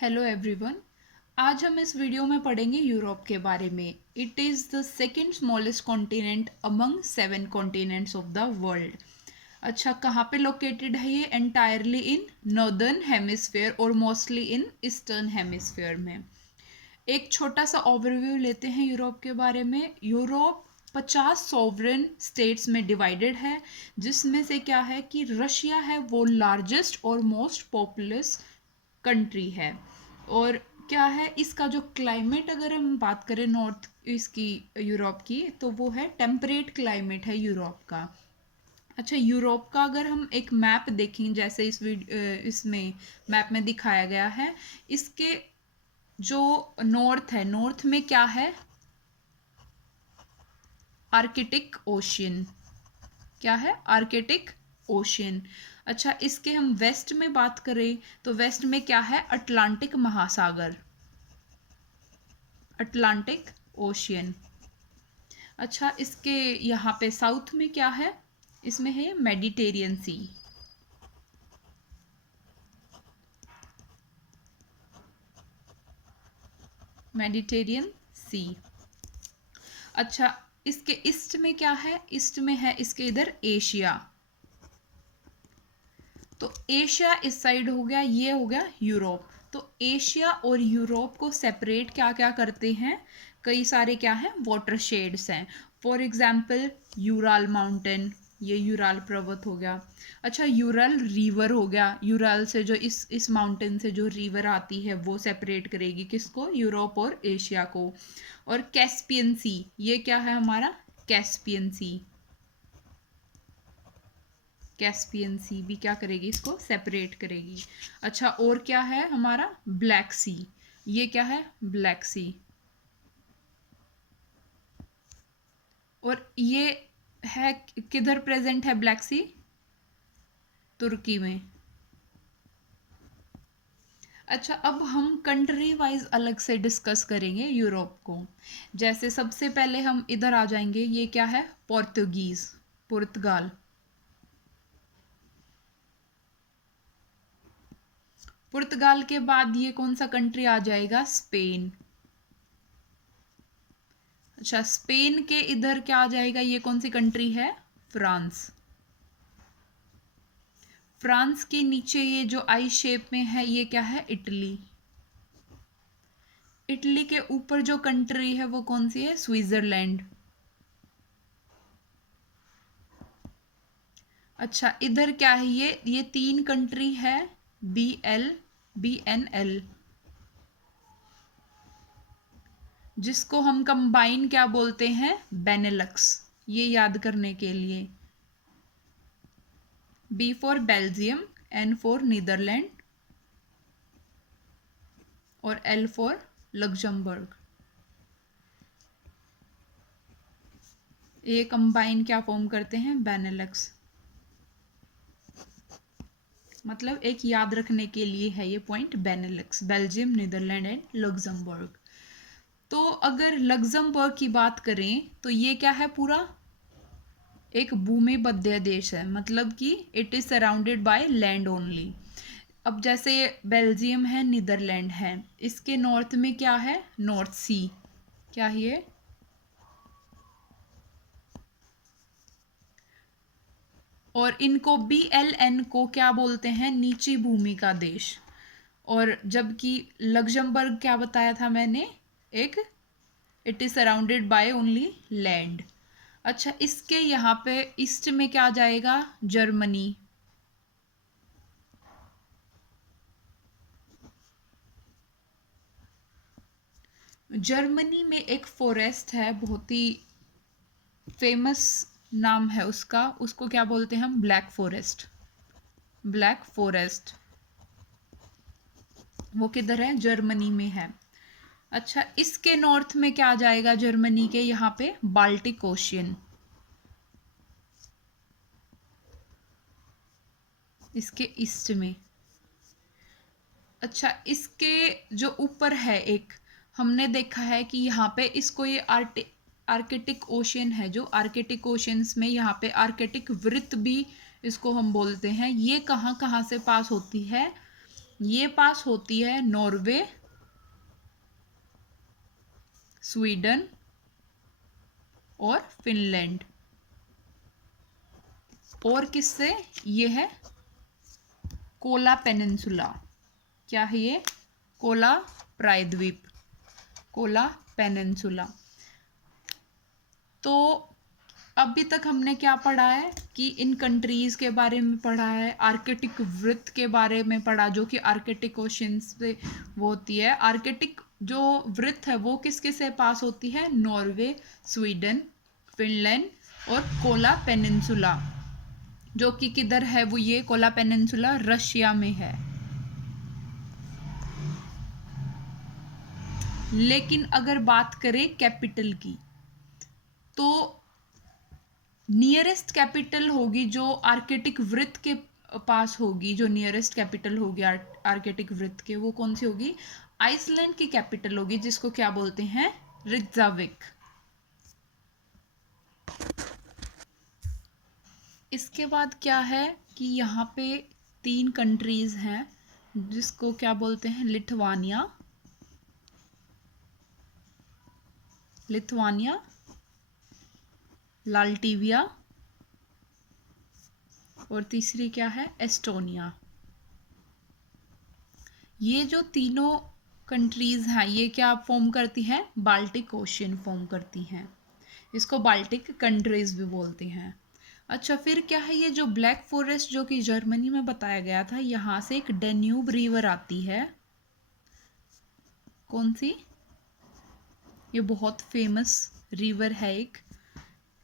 Hello everyone. आज हम इस वीडियो में पढ़ेंगे यूरोप के बारे में। It is the second smallest continent among 7 continents of the world. अच्छा, कहाँ पे लोकेटेड है ये? एंटायरली इन नॉर्दर्न हेमिस्फेयर और मोस्टली इन ईस्टर्न हेमिस्फेयर में। एक छोटा सा ओवरव्यू लेते हैं यूरोप के बारे में। यूरोप 50 सॉवरेन स्टेट्स में डिवाइडेड है, जिसमें से क्या है कि रशिया है वो लार्जेस्ट और मोस्ट पॉपुलस कंट्री है। और क्या है इसका जो क्लाइमेट, अगर हम बात करें नॉर्थ इसकी यूरोप की, तो वो है टेम्परेट क्लाइमेट है यूरोप का। अच्छा, यूरोप का अगर हम एक मैप देखें, जैसे इसमें मैप में दिखाया गया है, इसके जो नॉर्थ है, नॉर्थ में क्या है? Arctic ocean. क्या है? Arctic ocean. अच्छा, इसके हम वेस्ट में बात करें तो वेस्ट में क्या है? अटलांटिक महासागर, अटलांटिक ओशियन। अच्छा, इसके यहाँ पे साउथ में क्या है? इसमें है मेडिटेरियन सी। मेडिटेरियन सी। अच्छा, इसके ईस्ट में क्या है? ईस्ट में है इसके इधर एशिया। तो एशिया इस साइड हो गया, ये हो गया यूरोप। तो एशिया और यूरोप को सेपरेट क्या क्या करते हैं? कई सारे क्या हैं? वाटर शेड्स हैं। फॉर एग्जाम्पल यूराल माउंटेन, ये यूराल पर्वत हो गया। अच्छा, यूरल रिवर हो गया। यूराल से जो इस माउंटेन से जो रिवर आती है वो सेपरेट करेगी किसको? यूरोप और एशिया को। और कैस्पियन सी, ये क्या है हमारा? कैस्पियन सी। कैस्पियन सी भी क्या करेगी? इसको सेपरेट करेगी। अच्छा, और क्या है हमारा? ब्लैक सी। ये क्या है? ब्लैक सी। और ये है किधर प्रेजेंट है ब्लैक सी? तुर्की में। अच्छा, अब हम कंट्री वाइज अलग से डिस्कस करेंगे यूरोप को। जैसे सबसे पहले हम इधर आ जाएंगे, ये क्या है? पोर्तुगीज, पुर्तगाल। पुर्तगाल के बाद ये कौन सा कंट्री आ जाएगा? स्पेन। अच्छा, स्पेन के इधर क्या आ जाएगा? ये कौन सी कंट्री है? फ्रांस। फ्रांस के नीचे ये जो आई शेप में है, ये क्या है? इटली। इटली के ऊपर जो कंट्री है वो कौन सी है? स्विट्जरलैंड। अच्छा, इधर क्या है? ये 3 कंट्री है, BN L, जिसको हम कंबाइन क्या बोलते हैं? बेनेलक्स। ये याद करने के लिए, B for Belgium, N for Netherland और L फॉर लग्जमबर्ग। ये कंबाइन क्या फॉर्म करते हैं? बेनेलक्स। मतलब एक याद रखने के लिए है ये point, Benelux, Belgium, Netherland and Luxembourg. तो अगर लग्जमबर्ग की बात करें तो ये क्या है? पूरा एक भूमिबद्ध देश है, मतलब कि it is surrounded by land only. अब जैसे बेल्जियम है, नीदरलैंड है, इसके नॉर्थ में क्या है? नॉर्थ सी। क्या है ये? और इनको BLN को क्या बोलते हैं? नीची भूमि का देश। और जबकि लग्जमबर्ग क्या बताया था मैंने? एक, it is surrounded by only land. अच्छा, इसके यहाँ पे ईस्ट में क्या आ जाएगा? जर्मनी। जर्मनी में एक फॉरेस्ट है, बहुत ही फेमस नाम है उसका, उसको क्या बोलते हैं हम? Black forest. ब्लैक फॉरेस्ट वो किधर है? जर्मनी में है। अच्छा, इसके नॉर्थ में क्या आ जाएगा? जर्मनी के यहाँ पे बाल्टिक ओशियन। इसके ईस्ट में। अच्छा, इसके जो ऊपर है एक, हमने देखा है कि यहाँ पे इसको ये आर्कटिक ओशियन है, जो आर्कटिक ओशियंस में यहाँ पे आर्कटिक वृत्त भी इसको हम बोलते हैं। ये कहाँ कहाँ से पास होती है? ये पास होती है नॉर्वे, स्वीडन और फिनलैंड। और किससे? ये है कोला पेनिनसुला। क्या है ये? कोला प्रायद्वीप, कोला पेनिनसुला। तो अभी तक हमने क्या पढ़ा है कि इन कंट्रीज के बारे में पढ़ा है, आर्कटिक वृत्त के बारे में पढ़ा, जो कि आर्कटिक ओशन से वो होती है। आर्कटिक जो वृत्त है वो किस किस से पास होती है? नॉर्वे, स्वीडन, फिनलैंड और कोला पेनिनसुला, जो कि किधर है? वो ये कोला पेनिनसुला रशिया में है। लेकिन अगर बात करें कैपिटल की, तो नियरेस्ट कैपिटल होगी जो आर्कटिक वृत्त के पास होगी, जो नियरेस्ट कैपिटल होगी आर्कटिक वृत्त के, वो कौन सी होगी? आइसलैंड की कैपिटल होगी, जिसको क्या बोलते हैं? रिक्जाविक। इसके बाद क्या है कि यहाँ पे 3 कंट्रीज हैं, जिसको क्या बोलते हैं? लिथुआनिया, लिथुआनिया, लाल्टीविया और तीसरी क्या है? एस्टोनिया। ये जो तीनों कंट्रीज हैं ये क्या फॉर्म करती हैं? बाल्टिक ओशियन फॉर्म करती हैं। इसको बाल्टिक कंट्रीज भी बोलते हैं। अच्छा, फिर क्या है? ये जो ब्लैक फॉरेस्ट जो कि जर्मनी में बताया गया था, यहाँ से एक डेन्यूब रिवर आती है। कौन सी? ये बहुत फेमस रिवर है एक,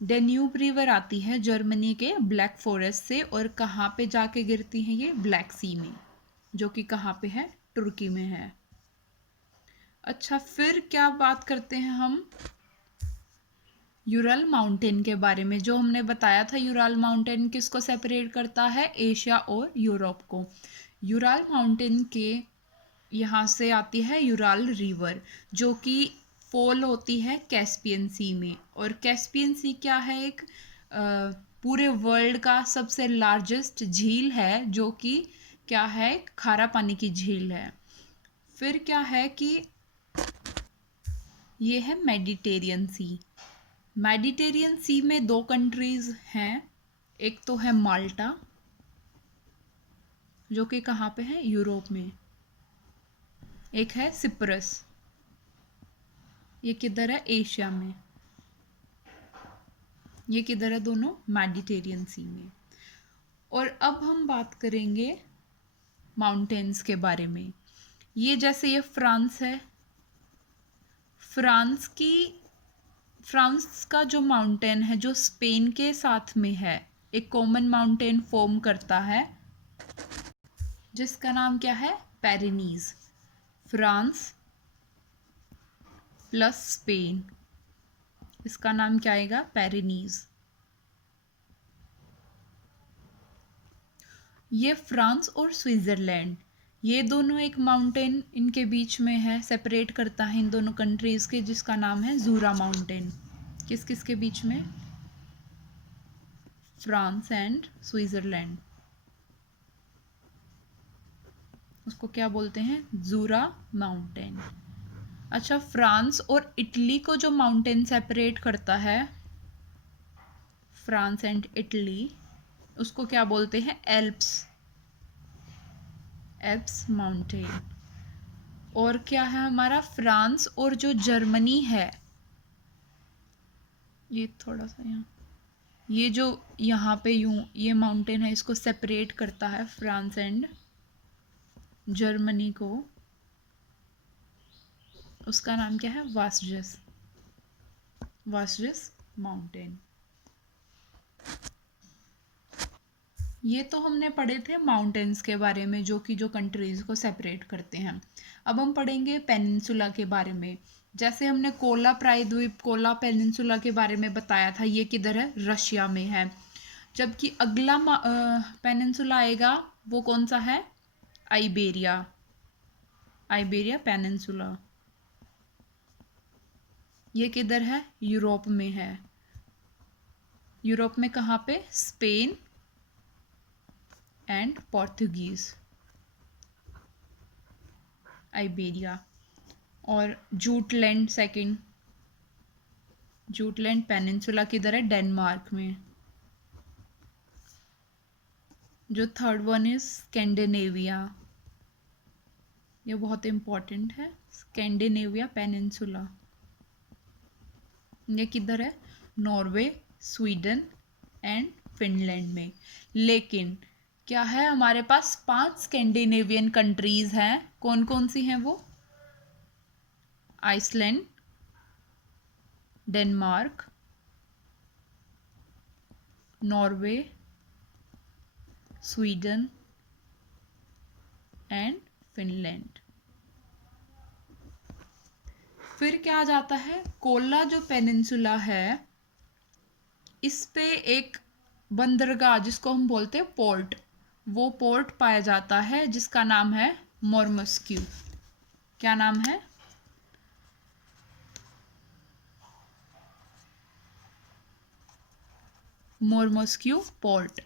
डेन्यूब रिवर आती है जर्मनी के ब्लैक फॉरेस्ट से। और कहाँ पे जाके गिरती है ये? ब्लैक सी में, जो कि कहाँ पे है? तुर्की में है। अच्छा, फिर क्या बात करते हैं हम? यूरल माउंटेन के बारे में। जो हमने बताया था यूरल माउंटेन किसको सेपरेट करता है? एशिया और यूरोप को। यूरल माउंटेन के यहाँ से आती है यूरल रिवर, जो कि फॉल होती है कैस्पियन सी में। और कैस्पियन सी क्या है? एक पूरे वर्ल्ड का सबसे लार्जेस्ट झील है, जो कि क्या है? खारा पानी की झील है। फिर क्या है कि ये है मेडिटेरियन सी। मेडिटेरियन सी में 2 कंट्रीज हैं। एक तो है माल्टा, जो कि कहाँ पे है? यूरोप में। एक है सिप्रस, ये किधर है? एशिया में। ये किधर है? दोनों मेडिटेरियन सी में। और अब हम बात करेंगे माउंटेन्स के बारे में। ये जैसे ये फ्रांस है, फ्रांस का जो माउंटेन है जो स्पेन के साथ में है, एक कॉमन माउंटेन फॉर्म करता है, जिसका नाम क्या है? पेरिनीज। फ्रांस प्लस स्पेन, इसका नाम क्या आएगा? पेरिनीज। ये फ्रांस और स्विट्जरलैंड, ये दोनों एक माउंटेन इनके बीच में है, सेपरेट करता है इन दोनों कंट्रीज के, जिसका नाम है जूरा माउंटेन। किस किस के बीच में? France and Switzerland. उसको क्या बोलते हैं? जूरा माउंटेन। अच्छा, फ्रांस और इटली को जो माउंटेन सेपरेट करता है, फ्रांस एंड इटली, उसको क्या बोलते हैं? Alps, Alps mountain. और क्या है हमारा? फ्रांस और जो जर्मनी है, ये थोड़ा सा यहाँ, ये जो यहाँ पे यूं ये माउंटेन है, इसको सेपरेट करता है फ्रांस एंड जर्मनी को। उसका नाम क्या है? वास्जस, वास्जस माउंटेन। ये तो हमने पढ़े थे माउंटेन्स के बारे में, जो कि जो कंट्रीज को सेपरेट करते हैं। अब हम पढ़ेंगे पेनिनसुला के बारे में। जैसे हमने कोला प्रायद्वीप, कोला पेनिनसुला के बारे में बताया था, ये किधर है? रशिया में है। जबकि अगला पेनिनसुला आएगा, वो कौन सा है? Iberia, Iberia peninsula. ये किधर है? यूरोप में है। यूरोप में कहाँ पे? Spain and Portuguese. आइबेरिया। और जूटलैंड सेकंड, जूटलैंड पेनिनसुला किधर है? डेनमार्क में। जो थर्ड वन इज स्कैंडिनेविया, ये बहुत इम्पोर्टेंट है, स्कैंडिनेविया पेनिनसुला, ये किधर है? नॉर्वे, स्वीडन एंड फिनलैंड में। लेकिन क्या है, हमारे पास 5 स्कैंडिनेवियन कंट्रीज हैं। कौन कौन सी हैं वो? Iceland, Denmark, Norway, Sweden and Finland. फिर क्या आ जाता है? कोला जो पेनिनसुला है, इस पे एक बंदरगाह जिसको हम बोलते हैं पोर्ट, वो पोर्ट पाया जाता है जिसका नाम है मोरमस्क्यू। क्या नाम है? मोरमस्क्यू पोर्ट।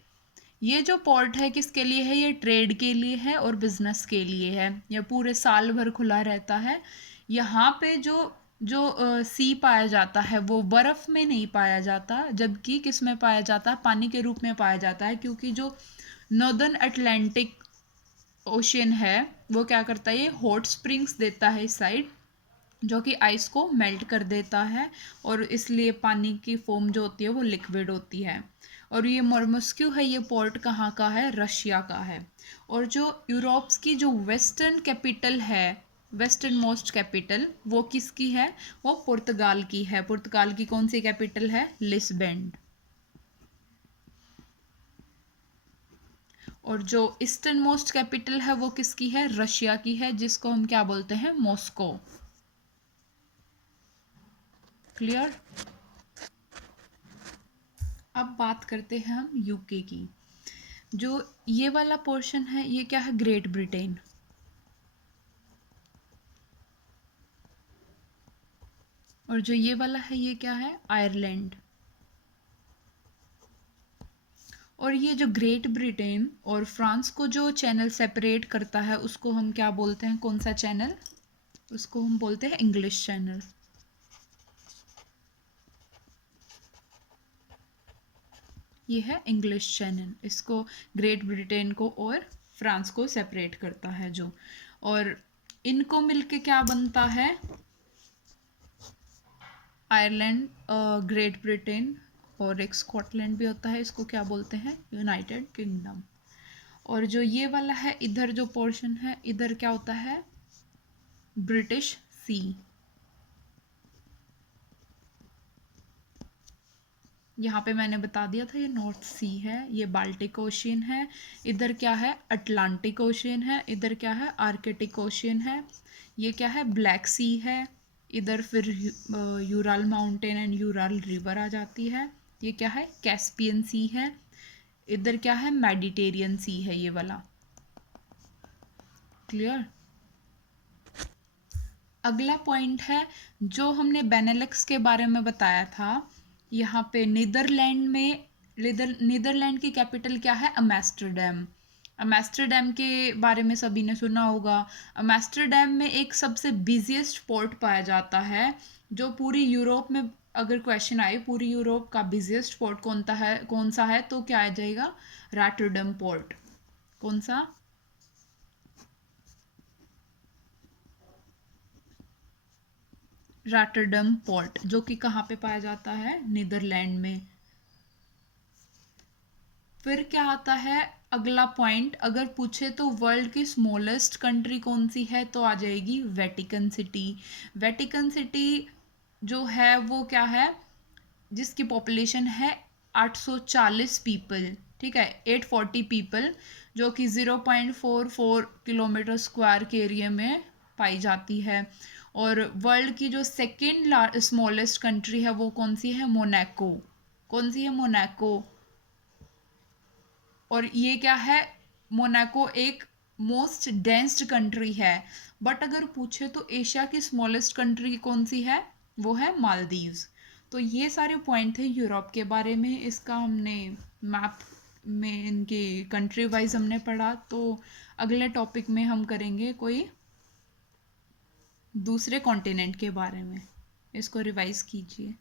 ये जो पोर्ट है किसके लिए है? ये ट्रेड के लिए है और बिजनेस के लिए है। ये पूरे साल भर खुला रहता है। यहाँ पे जो जो सी पाया जाता है वो बर्फ में नहीं पाया जाता, जबकि किस में पाया जाता है? पानी के रूप में पाया जाता है, क्योंकि जो नॉर्दर्न अटलांटिक ओशियन है वो क्या करता है? ये हॉट स्प्रिंग्स देता है इस साइड, जो कि आइस को मेल्ट कर देता है, और इसलिए पानी की फोम जो होती है वो लिक्विड होती है। और ये मोरमस्क्यू है, ये पोर्ट कहाँ का है? रशिया का है। और जो यूरोप्स की जो वेस्टर्न कैपिटल है, वेस्टर्न मोस्ट कैपिटल, वो किसकी है? वो पुर्तगाल की है। पुर्तगाल की कौन सी कैपिटल है? लिस्बन। और जो ईस्टर्न मोस्ट कैपिटल है वो किसकी है? रशिया की है, जिसको हम क्या बोलते हैं? मॉस्को। क्लियर? अब बात करते हैं हम यूके की। जो ये वाला पोर्शन है ये क्या है? Great Britain. और जो ये वाला है ये क्या है? आयरलैंड। और ये जो ग्रेट ब्रिटेन और फ्रांस को जो चैनल सेपरेट करता है उसको हम क्या बोलते हैं? कौन सा चैनल? उसको हम बोलते हैं इंग्लिश चैनल। ये है इंग्लिश चैनल, इसको ग्रेट ब्रिटेन को और फ्रांस को सेपरेट करता है जो। और इनको मिलके क्या बनता है? आयरलैंड, ग्रेट ब्रिटेन और एक स्कॉटलैंड भी होता है, इसको क्या बोलते हैं? United kingdom. और जो ये वाला है इधर जो पोर्शन है, इधर क्या होता है? ब्रिटिश सी। यहाँ पे मैंने बता दिया था, ये नॉर्थ सी है, ये बाल्टिक ओशियन है, इधर क्या है? अटलांटिक ओशियन है, इधर क्या है? आर्कटिक ओशियन है, ये क्या है? ब्लैक सी है, इधर फिर Ural mountain and Ural river आ जाती है, ये क्या है? कैस्पियन सी है, इधर क्या है? मेडिटेरियन सी है ये वाला। क्लियर? अगला पॉइंट है जो हमने बेनेलक्स के बारे में बताया था, यहाँ पे नीदरलैंड में, नीदरलैंड की कैपिटल क्या है? अमेस्टरडैम। अमेस्टरडैम के बारे में सभी ने सुना होगा। अमेस्टरडैम में एक सबसे बिजिएस्ट पोर्ट पाया जाता है, जो पूरी यूरोप में, अगर क्वेश्चन आए पूरी यूरोप का बिजिएस्ट पोर्ट कौन सा है, तो क्या आ जाएगा? Rotterdam port. कौन सा? रॉटरडैम पोर्ट, जो कि कहाँ पे पाया जाता है? नीदरलैंड में। फिर क्या आता है अगला पॉइंट? अगर पूछे तो वर्ल्ड की स्मॉलेस्ट कंट्री कौन सी है, तो आ जाएगी वेटिकन सिटी। वेटिकन सिटी जो है वो क्या है? जिसकी पॉपुलेशन है 840 पीपल, ठीक है, 840 पीपल, जो कि 0.44 किलोमीटर स्क्वायर के एरिया में पाई जाती है। और वर्ल्ड की जो सेकेंड स्मॉलेस्ट कंट्री है वो कौन सी है? मोनाको। कौन सी है? मोनाको। और ये क्या है? मोनाको एक मोस्ट डेंस्ड कंट्री है। बट अगर पूछे तो एशिया की स्मॉलेस्ट कंट्री कौन सी है? वो है मालदीव्स। तो ये सारे पॉइंट थे यूरोप के बारे में। इसका हमने मैप में इनकी कंट्री वाइज हमने पढ़ा। तो अगले टॉपिक में हम करेंगे कोई दूसरे कॉन्टिनेंट के बारे में। इसको रिवाइज कीजिए।